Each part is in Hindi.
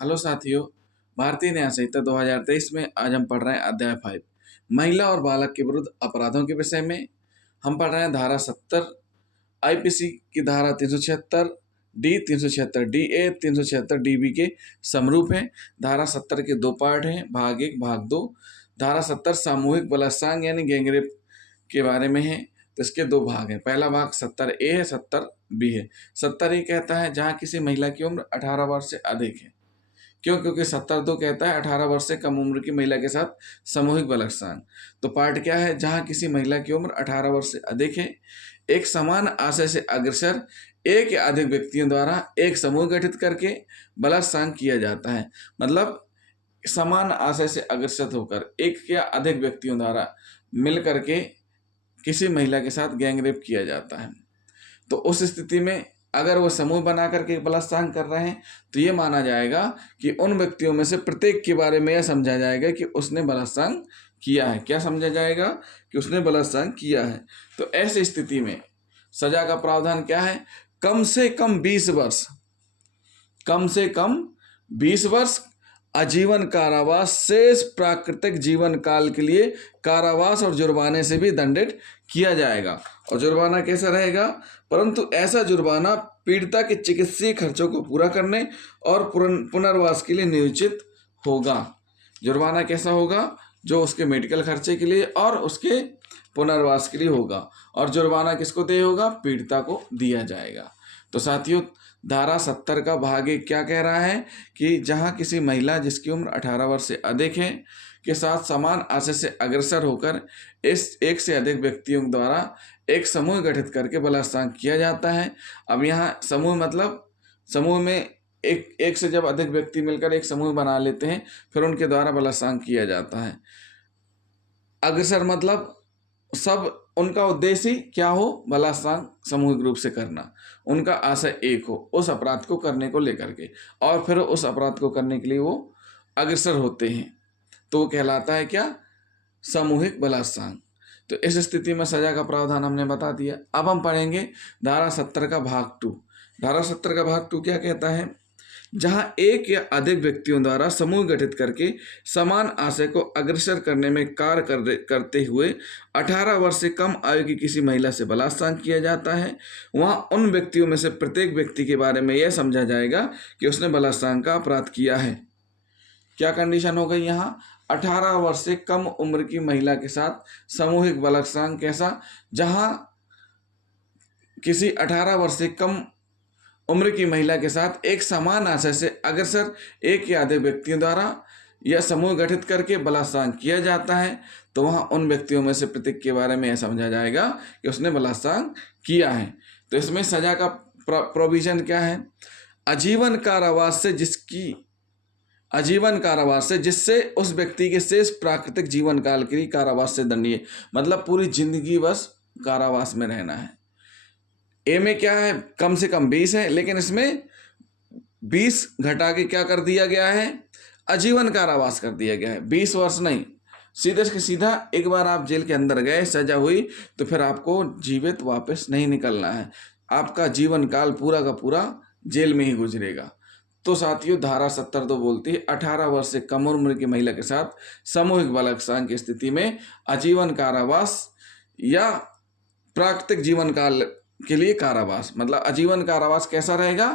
हेलो साथियों, भारतीय न्याय संहिता 2023 में आज हम पढ़ रहे हैं अध्याय 5 महिला और बालक के विरुद्ध अपराधों के विषय में। हम पढ़ रहे हैं धारा 70 आईपीसी की धारा 376 D 376 D A 376 D B के समरूप हैं। धारा 70 के दो पार्ट हैं, भाग 1 भाग 2। धारा 70 सामूहिक बलात्कार यानी गैंगरेप के बारे में है, तो इसके दो भाग हैं। पहला भाग 70A है, 70B है। 70A कहता है जहाँ किसी महिला की उम्र 18 वर्ष से अधिक है। क्यों? क्योंकि 70(2) कहता है 18 वर्ष से कम उम्र की महिला के साथ सामूहिक बलात्कार। तो पार्ट क्या है? जहां किसी महिला की उम्र 18 वर्ष से अधिक है, एक समान आशय से अग्रसर एक या अधिक व्यक्तियों द्वारा एक समूह गठित करके बलात्कार किया जाता है। मतलब समान आशय से अग्रसर होकर एक या अधिक व्यक्तियों द्वारा मिल करके किसी महिला के साथ गैंगरेप किया जाता है। तो उस स्थिति में अगर वो समूह बना करके बलात्कार कर रहे हैं तो ये माना जाएगा कि उन व्यक्तियों में से प्रत्येक के बारे में यह समझा जाएगा कि उसने बलात्कार किया है। क्या समझा जाएगा? कि उसने बलात्कार किया है। तो ऐसी स्थिति में सजा का प्रावधान क्या है? कम से कम 20 वर्ष, कम से कम 20 वर्ष, आजीवन कारावास, शेष प्राकृतिक जीवन काल के लिए कारावास और जुर्माने से भी दंडित किया जाएगा। और जुर्माना कैसा रहेगा? परंतु ऐसा जुर्माना पीड़िता के चिकित्सीय खर्चों को पूरा करने और पुनर्वास के लिए नियोजित होगा। जुर्माना कैसा होगा? जो उसके मेडिकल खर्चे के लिए और उसके पुनर्वास के लिए होगा। और जुर्माना किसको दे होगा? पीड़िता को दिया जाएगा। तो साथियों, धारा 70 का भाग 1 क्या कह रहा है? कि जहां किसी महिला जिसकी उम्र 18 वर्ष से अधिक है के साथ समान आशय से अग्रसर होकर इस एक से अधिक व्यक्तियों द्वारा एक समूह गठित करके बलात्कार किया जाता है। अब यहाँ समूह मतलब समूह में एक से जब अधिक व्यक्ति मिलकर एक समूह बना लेते हैं, फिर उनके द्वारा बलात्कार किया जाता है। अग्रसर मतलब सब उनका उद्देश्य क्या हो? बलात्कार सामूहिक रूप से करना। उनका आशय एक हो उस अपराध को करने को लेकर के, और फिर उस अपराध को करने के लिए वो अग्रसर होते हैं, तो वो कहलाता है क्या? सामूहिक बलात्कार। तो इस स्थिति में सजा का प्रावधान हमने बता दिया। अब हम पढ़ेंगे धारा 70 का भाग 2। धारा 70 का भाग 2 क्या कहता है? जहां एक या अधिक व्यक्तियों द्वारा समूह गठित करके समान आशय को अग्रसर करने में कार्य करते हुए 18 वर्ष से कम आयु की किसी महिला से बलात्कार किया जाता है, वहां उन व्यक्तियों में से प्रत्येक व्यक्ति के बारे में यह समझा जाएगा कि उसने बलात्कार का अपराध किया है। क्या कंडीशन हो गई यहाँ? 18 वर्ष से कम उम्र की महिला के साथ सामूहिक बलात्कार। कैसा? जहां किसी 18 वर्ष से कम उम्र की महिला के साथ एक समान आशय से अग्रसर एक या अधिक व्यक्तियों द्वारा यह समूह गठित करके बलात्कार किया जाता है, तो वहां उन व्यक्तियों में से प्रत्येक के बारे में यह समझा जाएगा कि उसने बलात्कार किया है। तो इसमें सजा का प्रोविजन क्या है? आजीवन कारावास से जिससे उस व्यक्ति के शेष प्राकृतिक जीवन काल के लिए कारावास से दंडनीय, मतलब पूरी जिंदगी बस कारावास में रहना है। ए में क्या है? कम से कम 20 है, लेकिन इसमें 20 घटा के क्या कर दिया गया है? आजीवन कारावास कर दिया गया है। 20 वर्ष नहीं, सीधे से सीधा एक बार आप जेल के अंदर गए, सजा हुई, तो फिर आपको जीवित वापस नहीं निकलना है। आपका जीवन काल पूरा का पूरा जेल में ही गुजरेगा। तो साथियों, धारा 70 तो बोलती है 18 वर्ष से कम उम्र की महिला के साथ सामूहिक बलात्कार की स्थिति में आजीवन कारावास या प्राकृतिक जीवन काल के लिए कारावास। मतलब आजीवन कारावास कैसा रहेगा?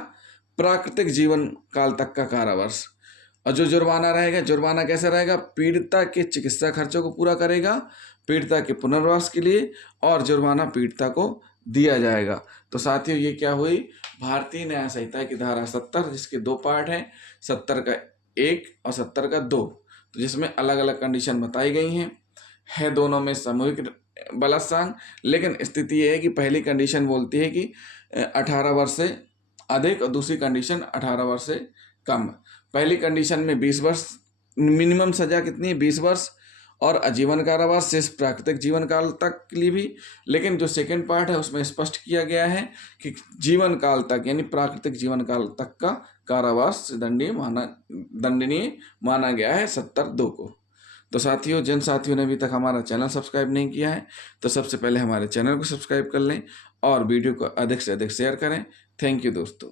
प्राकृतिक जीवन काल तक का कारावास। और जो जुर्माना रहेगा, जुर्माना कैसा रहेगा? पीड़िता के चिकित्सा खर्चों को पूरा करेगा, पीड़िता के पुनर्वास के लिए, और जुर्माना पीड़िता को दिया जाएगा। तो साथियों, ये क्या हुई? भारतीय न्याय संहिता की धारा 70, जिसके दो पार्ट हैं, 70 का 1 और 70 का 2, तो जिसमें अलग अलग कंडीशन बताई गई हैं। दोनों में सामूहिक बलात्कार, लेकिन स्थिति यह है कि पहली कंडीशन बोलती है कि 18 वर्ष से अधिक और दूसरी कंडीशन 18 वर्ष से कम। पहली कंडीशन में 20 वर्ष मिनिमम सजा कितनी है? 20 वर्ष और आजीवन कारावास शेष प्राकृतिक जीवन काल तक के लिए भी। लेकिन जो सेकंड पार्ट है उसमें स्पष्ट किया गया है कि जीवन काल तक यानी प्राकृतिक जीवन काल तक का कारावास दंडनीय माना गया है 70(2) को। तो साथियों, जिन साथियों ने अभी तक हमारा चैनल सब्सक्राइब नहीं किया है, तो सबसे पहले हमारे चैनल को सब्सक्राइब कर लें और वीडियो को अधिक से अधिक शेयर करें। थैंक यू दोस्तों।